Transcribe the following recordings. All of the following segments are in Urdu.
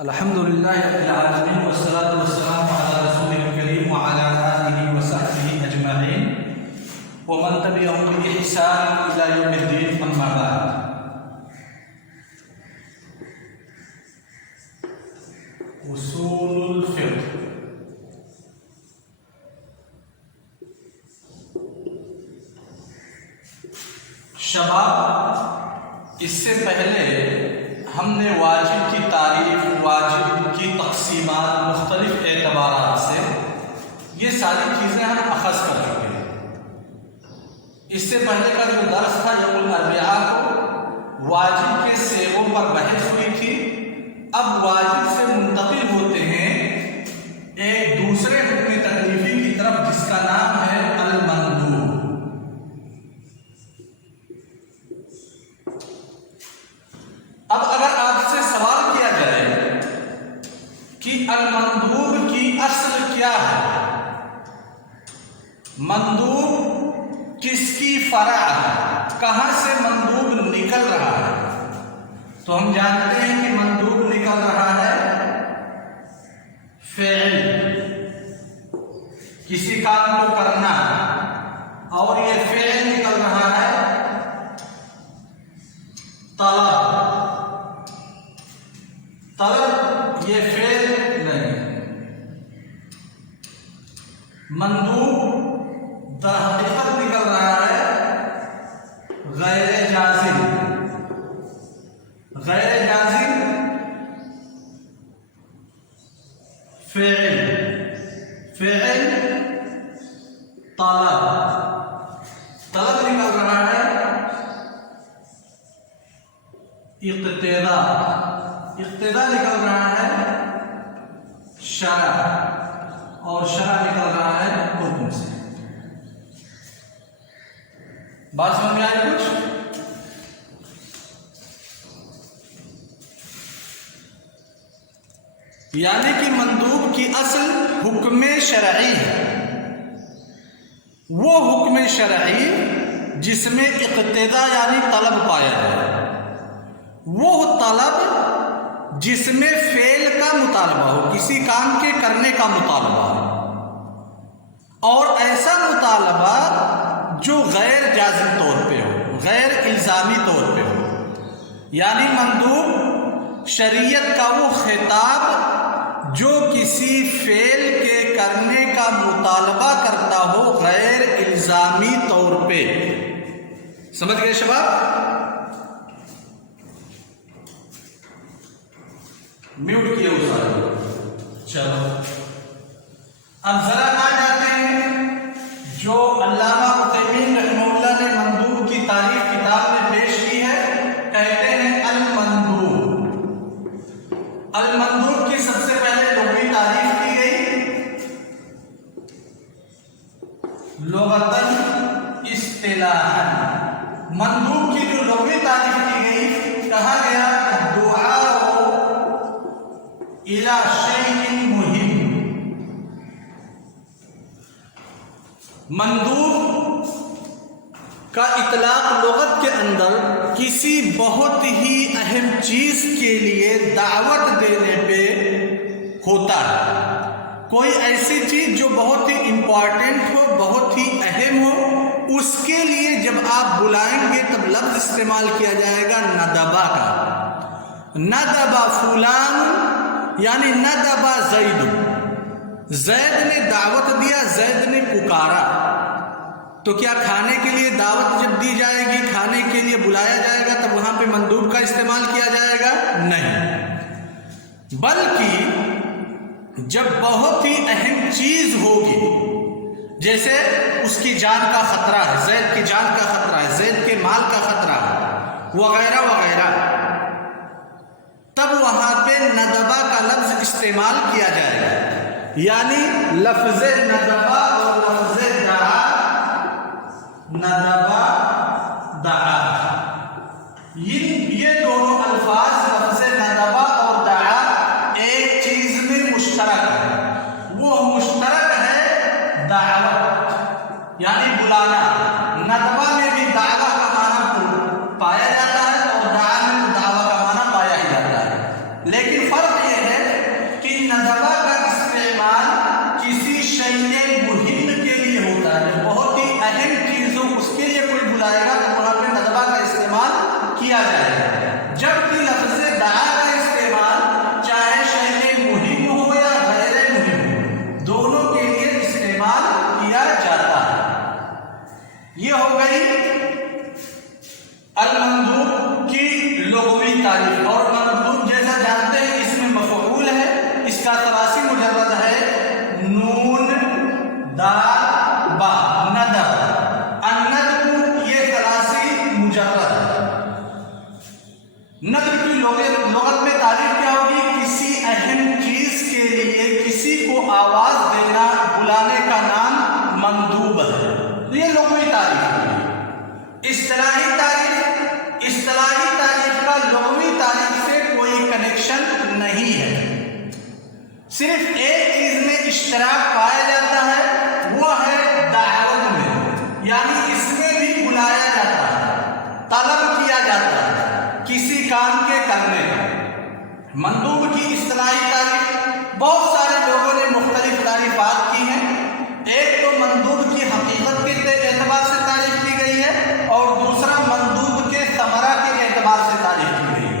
الحمد للہ رب العالمین والصلاة والسلام علی رسول الکریم وعلی آلہ وصحبہ اجمعین ومن تبعهم بإحسان الی یوم الدین اما بعد۔ اصول الفقہ۔ شباب، اس سے پہلے ہم نے واجب کی تعریف، واجب کی تقسیمات، مختلف اعتبارات سے یہ ساری چیزیں ہم اخذ کر چکے ہیں۔ اس سے پہلے کا جو درس تھا یوم الاربعاء کو واجب کے صیغوں پر بحث ہوئی تھی۔ اب واجب سے منتقل ہوتے ہیں ایک دوسرے حکم تکلیفی کی طرف جس کا نام ہے المندوب۔ اب اگر آپ سے سوال کیا جائے کہ المندوب کی اصل کیا ہے، مندوب کس کی فرع ہے، کہاں سے مندوب نکل رہا ہے، تو ہم جانتے ہیں کہ مندوب نکل رہا ہے فعل، کسی کام کو کرنا، اور یہ فعل نکل رہا ہے طلب۔ طلب یہ فعل نہیں۔ مندوب در حقیقت نکل رہا ہے غیر جازم۔ غیر جازم فعل، فعل طلب، طلب نکل رہا ہے اقتدا، اقتدا نکل رہا ہے شرع، اور شرع نکل رہا ہے حکم سے۔ بات سمجھ میں آئی کچھ؟ یعنی کہ مندوب کی اصل حکم شرعی ہے، وہ حکم شرعی جس میں اقتدا یعنی طلب پایا جائے، وہ طلب جس میں فعل کا مطالبہ ہو، کسی کام کے کرنے کا مطالبہ ہو، اور ایسا مطالبہ جو غیر جازم طور پہ ہو، غیر الزامی طور پہ ہو۔ یعنی مندوب شریعت کا وہ خطاب جو کسی فعل کے کرنے کا مطالبہ کرتا ہو غیر الزامی طور پہ۔ سمجھ گئے شباب؟ میوٹ کیے اسے۔ چلو اب ذرا آ جاتے ہیں جو علامہ عثیمین رحمہ اللہ نے مندوب کی تعریف کتاب میں پیش کی ہے، کہتے ہیں المندوب۔ المندوب کی سب سے پہلے لغوی تعریف کی گئی، لغتاً اصطلاحاً۔ مندوب کی جو لغوی تعریف کی گئی، کہا گیا دعا الی شیء مہم۔ مندوب کا اطلاق لغت کے اندر کسی بہت ہی اہم چیز کے لیے دعوت دینے پہ ہوتا ہے۔ کوئی ایسی چیز جو بہت ہی امپورٹنٹ ہو، بہت ہی اہم ہو، اس کے لیے جب آپ بلائیں گے تب لفظ استعمال کیا جائے گا ندبہ کا۔ ندبہ فلان یعنی ندبہ زید، زید نے دعوت دیا، زید نے پکارا۔ تو کیا کھانے کے لیے دعوت جب دی جائے گی، کھانے کے لیے بلایا جائے گا، تب وہاں پہ مندوب کا استعمال کیا جائے گا؟ نہیں، بلکہ جب بہت ہی اہم چیز ہوگی، جیسے اس کی جان کا خطرہ ہے، زید کی جان کا خطرہ ہے، زید کے مال کا خطرہ ہے، وغیرہ وغیرہ، تب وہاں پہ ندبہ کا لفظ استعمال کیا جائے گا۔ یعنی لفظ ندبہ اور لفظ دعا، ندبہ دعا، یہ دونوں الفاظ لفظ ندبہ اور دعا ایک چیز میں مشترک ہے، وہ مشترک ہے دعوت یعنی بلانا۔ ندبہ میں بھی دعوت کا معنی پایا جاتا ہے اور دعا میں دعوت کا معنی پایا ہی جاتا ہے، لیکن فرق یہ ہے ندبہ کا استعمال کسی شیء مہم کے لیے ہوتا ہے، بہت ہی اہم چیز ہو اس کے لیے کوئی بلائے گا تو وہاں پہ ندبہ کا استعمال کیا جائے گا، جبکہ لفظ دعا کا استعمال چاہے شیء مہم ہو یا غیر مہم ہو، دونوں کے لیے استعمال کیا جاتا ہے۔ یہ ہو گئی المندوب کی لغوی تعریف، اور مندوب جیسا جانتے ہیں اس میں مفعول ہے، اس کا ثلاثی مجرد ہے نون دال با، ندب، الندب یہ ثلاثی مجرد ہے۔ ندب کی لغت میں تعریف کیا ہوگی؟ کسی اہم چیز کے لیے کسی کو آواز دینا، بلانے کا نام مندوب ہے، یہ لغوی تعریف ہے۔ اصطلاحی تعریف کا لغوی تعریف سے کوئی کنیکشن نہیں ہے، صرف ایک چیز میں اشتراک پایا جاتا ہے، وہ ہے دعوت میں، یعنی اس میں بھی بلایا جاتا ہے، طلب کیا جاتا ہے کسی کام کے کرنے کا۔ مندوب کی اصطلاحی تعریف بہت سارے لوگوں نے مختلف تعریفات کی ہیں۔ ایک تو مندوب کی حقیقت کے اعتبار سے تعریف کی گئی ہے، اور دوسرا مندوب کے ثمرہ کے اعتبار سے تعریف کی گئی ہے۔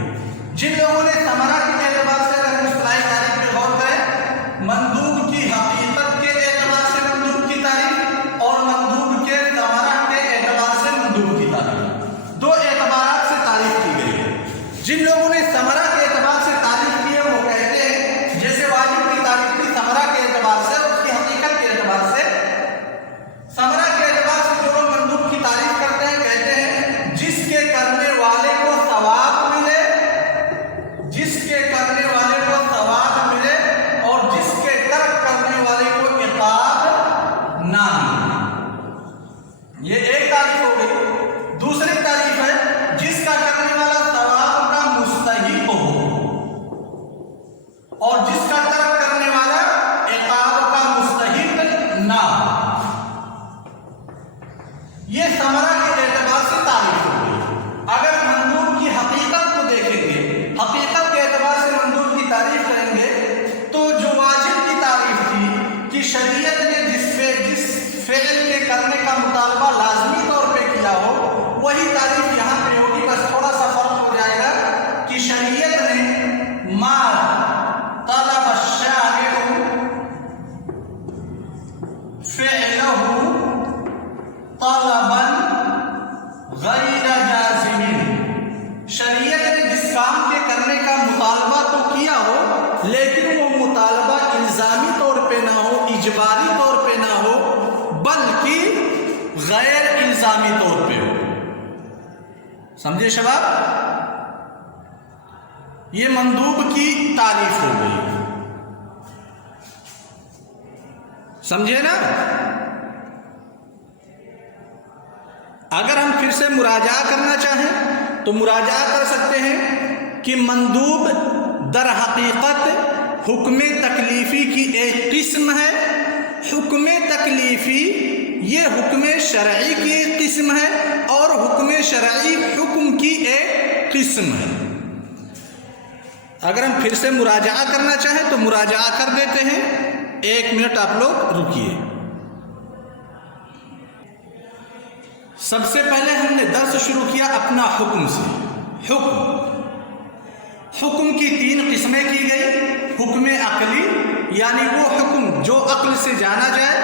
جن لوگوں نے ثمرہ کے اعتبار سے اگر اصطلاحی تعریف پہ غور کریں، مندوب کی حقیقت کے اعتبار سے مندوب کی تعریف اور مندوب کے ثمرہ کے اعتبار سے مندوب کی تعریف، دو اعتبارات سے تعریف کی گئی ہے۔ جن لوگوں نے ثمرہ کے اعتبار سے تعریف کی ہے وہ کہتے ہیں جیسے واجب کی تعریف کی ثمرہ کے اعتبار سے اور اس کی حقیقت کے اعتبار سے، ثمرہ کے اعتبار سے جو لوگ مندوب کی تعریف کرتے ہیں کہتے ہیں جس کے کرنے والے کو ثواب ملے، جس کے کرنے والے کو ثواب ملے اور جس کے ترک کرنے والے کو عقاب نہ ملے، یہ ایک تعریف ہو گئی۔ دوسری تعریف ہے جس کا کرنے والا ثواب کا مستحق ہو اور جس کا ترک کرنے والا عقاب کا مستحق نہ ہو، یہ ثمرہ کے اعتبار سے تعریف ہو گئی۔ اگر مندوب کی حقیقت کو دیکھیں گے، حقیقت کے اعتبار سے مندوب کی تعریف کریں گے تو جو واجب کی تعریف تھی کہ شریعت نے جس فعل کے کرنے کا مطالبہ لازمی طور پہ کیا ہو، وہی تعریف یہاں پہ ہوگی، بس تھوڑا سا فرق ہو جائے گا کہ شریعت نے ما طلب الشارع فعلہ طلبا غیر جازم، شریعت نے جس کام کے کرنے کا مطالبہ تو کیا ہو لیکن وہ مطالبہ الزامی طور پہ نہ ہو، اجباری طور پہ نہ ہو، بلکہ غیر الزامی طور پہ ہو۔ سمجھے شباب؟ یہ مندوب کی تعریف ہو گئی، سمجھے نا؟ اگر ہم پھر سے مراجعہ کرنا چاہیں تو مراجعہ کر سکتے ہیں کہ مندوب در حقیقت حکم تکلیفی کی ایک قسم ہے۔ حکم تکلیفی یہ حکم شرعی کی ایک قسم ہے اور حکم شرعی حکم کی ایک قسم ہے۔ اگر ہم پھر سے مراجعہ کرنا چاہیں تو مراجعہ کر دیتے ہیں، 1 منٹ آپ لوگ رکیے۔ سب سے پہلے ہم نے درس شروع کیا اپنا حکم سے۔ حکم کی 3 قسمیں کی گئی، حکم عقلی یعنی وہ حکم جو عقل سے جانا جائے،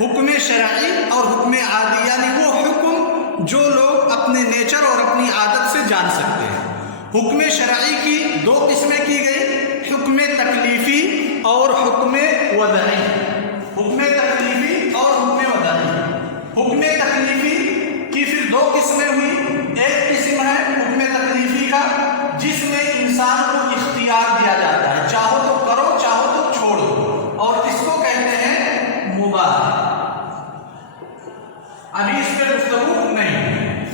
حکم شرعی اور حکم عادی یعنی وہ حکم جو لوگ اپنے نیچر اور اپنی عادت سے جان سکتے ہیں۔ حکم شرعی کی 2 قسمیں کی گئی، حکم تکلیفی اور حکم وضعی۔ حکم تکلیفی اور حکم وضعی۔ حکم تکلیفی کی پھر 2 قسمیں ہوئی، ایک قسم ہے حکم تکلیفی کا جس میں انسان کو اختیار دیا جاتا ہے، چاہو تو کرو چاہو تو چھوڑ دو، اور اس کو کہتے ہیں مباح۔ ابھی اس پہ گفتگو نہیں ہے۔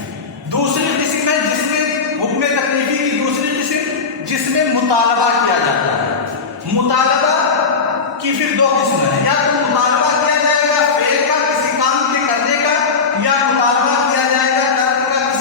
دوسری قسم ہے جس میں حکم تکلیفی کی دوسری قسم جس میں مطالبہ کیا جاتا ہے۔ مطالبہ کی پھر 2 قسم ہے، یا تو مطالبہ کیا جائے گا فعل کا کسی کام کے کرنے کا، یا مطالبہ کیا جائے گا ترک کا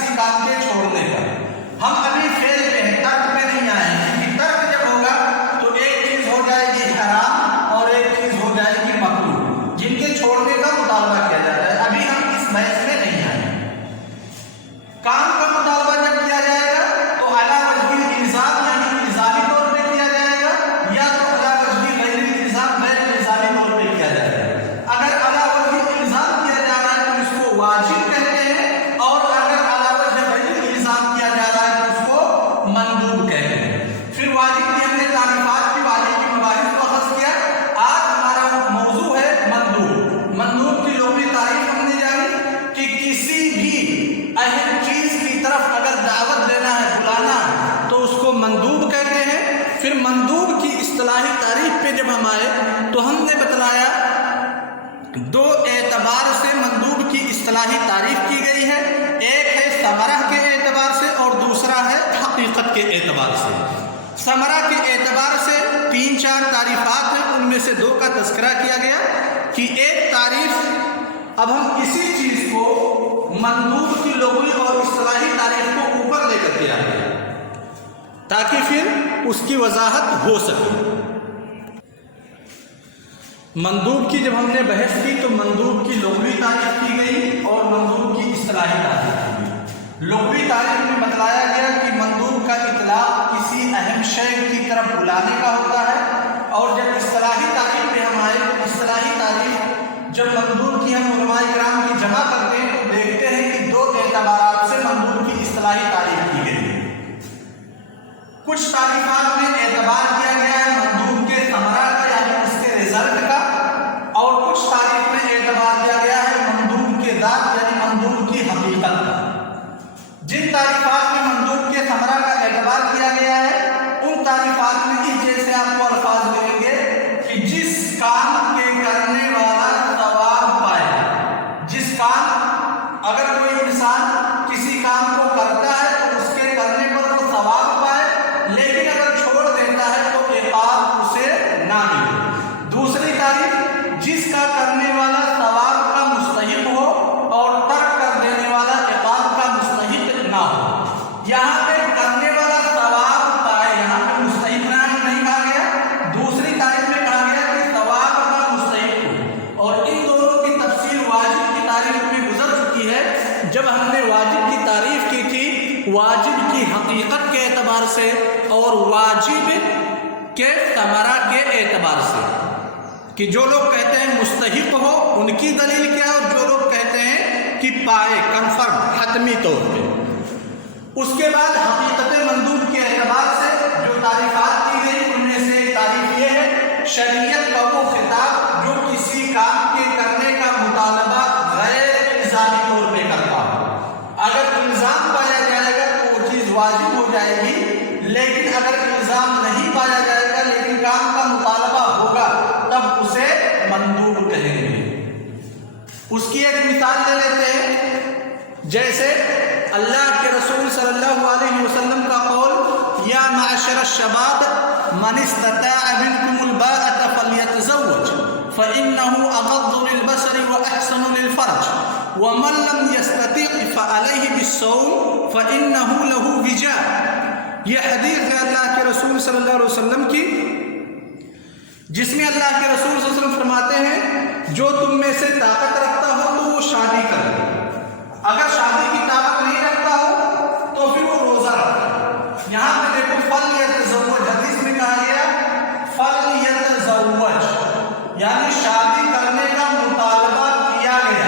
اصطلاحی تعریف پہ جب ہم آئے تو ہم نے بتلایا دو اعتبار سے مندوب کی اصطلاحی تعریف کی گئی ہے، ایک ہے ثمرہ کے اعتبار سے اور دوسرا ہے حقیقت کے اعتبار سے۔ ثمرہ کے اعتبار سے 3-4 تعریفات ہیں، ان میں سے 2 کا تذکرہ کیا گیا کہ ایک تعریف، اب ہم اسی چیز کو مندوب کی لغوی اور اصطلاحی تعریف کو اوپر لے کر کے آئیں گے تاکہ پھر اس کی وضاحت ہو سکے۔ مندوب کی جب ہم نے بحث کی تو مندوب کی لغوی تعریف کی گئی اور مندوب کی اصطلاحی تعریف کی گئی۔ لغوی تعریف میں بتلایا گیا کہ مندوب کا اطلاق کسی اہم شے کی طرف بلانے کا ہوتا ہے، اور جب اصطلاحی تعریف پہ ہم آئے تو اصطلاحی تعریف جب مندوب کی ہم علماء کرام کی جمع کرتے ہیں تو دیکھتے ہیں کہ 2 اعتبارات سے مندوب کی اصطلاحی تعریف کی گئی ہے۔ کچھ تعریفات میں اعتبار کیا گیا ہے مندوب کے ثمرہ کا یعنی اس کے رزلٹ کا، اور کچھ تعریف میں اعتبار کیا گیا ہے مندوب کے ذات یعنی مندوب کی حقیقت کا۔ جن تعریفات میں مندوب کے ثمرہ کا اعتبار کیا گیا ہے ان تعریفات میں اس جیسے آپ کو الفاظ ملیں گے کہ جس کام کے کرنے والا ثواب پائے، جس کام اگر کوئی انسان کسی کام کو کرتا ہے تو اس کے کرنے پر وہ ثواب پائے، لیکن اگر چھوڑ دیتا ہے تو عقاب اسے نہ ملے۔ دوسری تعریف، جس کا کرنے والا ثواب کا مستحق ہو اور ترک کر دینے والا عقاب کا مستحق نہ ہو۔ یہاں پہ کرنے والا ثواب پائے، یہاں پہ مستحق نہیں کہا گیا، دوسری تعریف میں کہا گیا کہ ثواب کا مستحق ہو، اور ان دونوں کی تفصیل واجب کی تعریف میں گزر چکی ہے جب ہم نے واجب کی تعریف کی تھی، واجب کی حقیقت کے اعتبار سے اور واجب کے ثمرہ کے اعتبار سے، کہ جو لوگ کہتے ہیں مستحق ہو ان کی دلیل کیا اور جو لوگ کہتے ہیں کہ پائے کنفرم حتمی طور پہ۔ اس کے بعد حقیقت مندوب کے اعتبار سے جو تعریفات کی گئی ان میں سے ایک تعریف یہ ہے شریعت کا وہ خطاب جو کسی کام کے کرنے کا مطالبہ غیر الزامی طور پہ کرتا ہو۔ اگر الزام پایا جائے گا تو وہ چیز واجب ہو جائے گی، لیکن اگر الزام نہیں پایا جائے گا لیکن کام کا مطالبہ ہوگا تب اسے مندوب کہیں گے۔ اس کی ایک مثال لے لیتے ہیں، جیسے اللہ کے رسول صلی اللہ علیہ وسلم کا قول یا معشر الشباب من استطاع منکم الباءة فلیتزوج فإنه اغض للبصر واحسن للفرج ومن لم يستطع فعليه بالصوم فإنه له وجاء۔ یہ حدیث ہے اللہ کے رسول صلی اللہ علیہ وسلم کی، جس میں اللہ کے رسول صلی اللہ علیہ وسلم فرماتے ہیں جو تم میں سے طاقت رکھتا ہو تو وہ شادی کرے، اگر شادی کی طاقت نہیں رکھتا ہو تو پھر وہ روزہ رکھے۔ یہاں پہ دیکھو فلیتزوج، حدیث میں کہا گیا فلیتزوج یعنی شادی کرنے کا مطالبہ کیا گیا،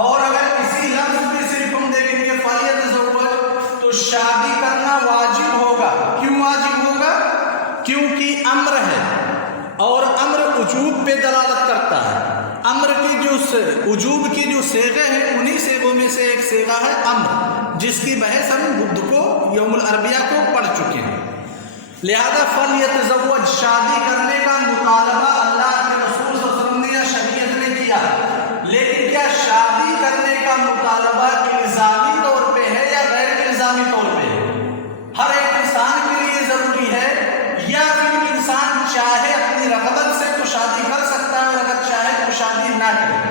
اور اگر کسی لفظ میں صرف ہم دیکھیں گے فلیتزوج تو شادی کرنا واجب ہوگا۔ کیوں واجب ہوگا؟ کیونکہ امر ہے اور امر وجوب پہ دلالت کرتا ہے۔ امر کی جو وجوب کی جو صیغے ہیں انہی صیغوں میں سے ایک صیغہ ہے امر، جس کی بحث ہم بدھ کو یوم الاربعاء کو پڑھ چکے ہیں۔ لہذا فلیتزوج شادی کرنے کا مطالبہ اللہ کے رسول صلی اللہ علیہ وسلم نے یا شریعت نے کیا، لیکن کیا شادی کرنے کا مطالبہ الزامی طور پہ ہے یا غیر الزامی طور پہ ہے؟ ہر ایک انسان کے لیے ضروری ہے یا پھر انسان چاہے اپنی رغبت سے تو شادی کر سکتا ہے اور اگر چاہے تو شادی نہ کرے؟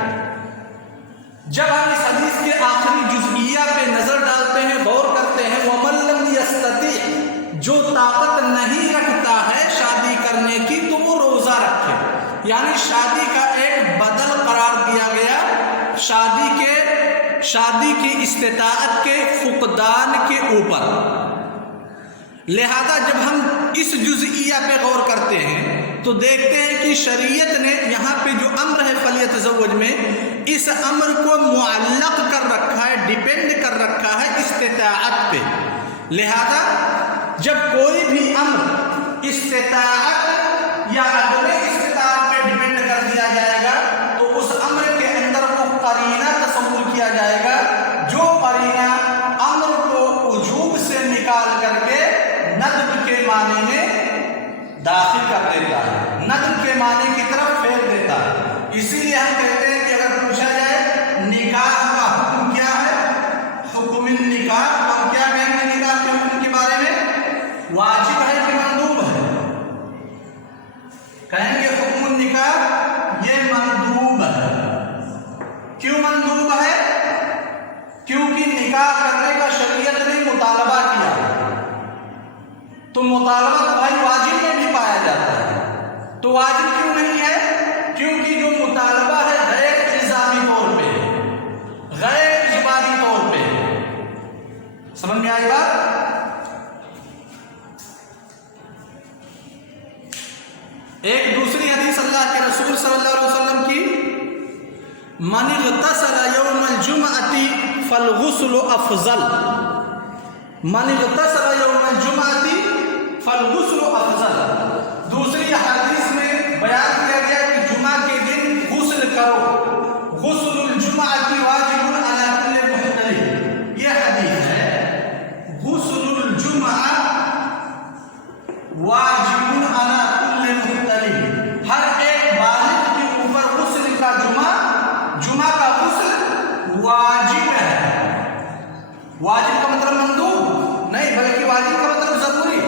جب ہم اس حدیث کے آخری جزئیہ پہ نظر ڈالتے ہیں، غور کرتے ہیں، وَمَن لَّمْ يَسْتَطِعْ جو طاقت نہیں رکھتا ہے شادی کرنے کی تو وہ روزہ رکھے، یعنی شادی کا ایک بدل قرار دیا گیا شادی کی استطاعت کے فقدان کے اوپر۔ لہذا جب ہم اس جزئیہ پہ غور کرتے ہیں تو دیکھتے ہیں کہ شریعت نے یہاں پہ جو امر ہے فلیتزوج میں، اس امر کو معلق کر رکھا ہے، ڈیپینڈ کر رکھا ہے استطاعت پہ۔ لہذا جب کوئی بھی امر استطاعت یا عدم استطاعت پہ ڈیپینڈ کر دیا جائے گا تو اس امر کے اندر وہ قرینہ تصور کیا جائے گا، جو قرینہ امر کو وجوب سے نکال کر کے ندب کے معنی میں داخل داخل کر دیتا ہے، ندم کے معنی کی طرف پھیر دیتا ہے۔ اسی لیے ہم کہتے ہیں کہ اگر پوچھا جائے نکاح کا حکم کیا ہے، حکم النکاح، تو ہم کیا کہیں گے نکاح کے حکم کے بارے میں؟ واجب ہے کہ مندوب ہے؟ کہیں گے حکم النکاح یہ مندوب ہے۔ کیوں مندوب ہے؟ کیونکہ نکاح کرنے کا شریعت نے مطالبہ کیا، تو مطالبہ تو بھائی واجب میں بھی پایا جاتا ہے، تو واجب کیوں نہیں ہے؟ کیونکہ جو مطالبہ ہے غیر الزامی طور پہ، غیر اجباری طور پہ۔ سمجھ میں آئی بات؟ ایک دوسری حدیث اللہ کے رسول صلی اللہ علیہ وسلم کی، من اغتسل یوم الجمعۃ فالغسل افضل، من اغتسل یوم الجمعۃ فالغسل افضل۔ دوسری حدیث میں بیان کیا گیا کہ جمعہ کے دن غسل کرو، غسل الجمعۃ واجب علی کل محتلم، یہ حدیث ہے، غسل الجمعہ واجب علی کل محتلم، ہر ایک بالغ کے اوپر غسل کا جمعہ کا غسل واجب ہے۔ واجب کا مطلب مندوب نہیں، بلکہ واجب کا مطلب ضروری،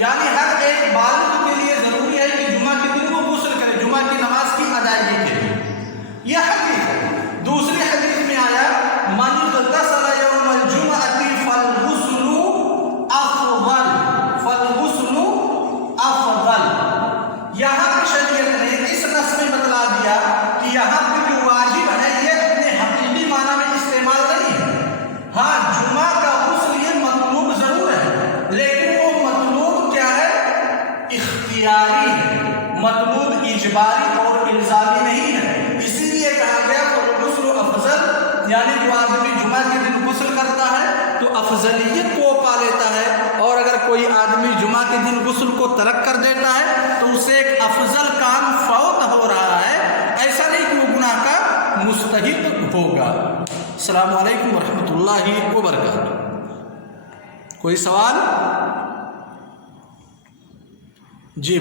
یعنی ہر ایک بالغ کے لیے ضروری ہے کہ جمعہ کے دن وہ غسل کرے، جمعہ کی نماز کی ادائیگی کے لیے۔ یہ حدیث ہے۔ دوسری حدیث میں آیا من اغتسل یوم الجمعۃ فالغسل افضل، فالغسل افضل۔ یہاں پہ شریعت نے اس نص میں بتلا دیا کہ یہاں پہ جو واجب ہے یہ اپنے حقیقی معنی میں استعمال نہیں ہے۔ ہاں جمعہ کا غسل یہ مطلوب ضرور ہے، لیکن وہ مطلوب کیا ہے؟ اختیاری ہے، مطلوب اجباری اور الزامی نہیں ہے۔ اسی لیے کہا گیا فالغسل افضل، یعنی جو آدمی جمعہ کے دن غسل کرتا ہے تو افضلیت کو پا لیتا ہے، اور اگر کوئی آدمی جمعہ کے دن غسل کو ترک کر دیتا ہے تو اسے ایک افضل کام فوت ہو رہا ہے، ایسا نہیں کہ وہ گناہ کا مستحق ہوگا۔ السلام علیکم ورحمۃ اللہ وبرکاتہ۔ کوئی سوال؟ جی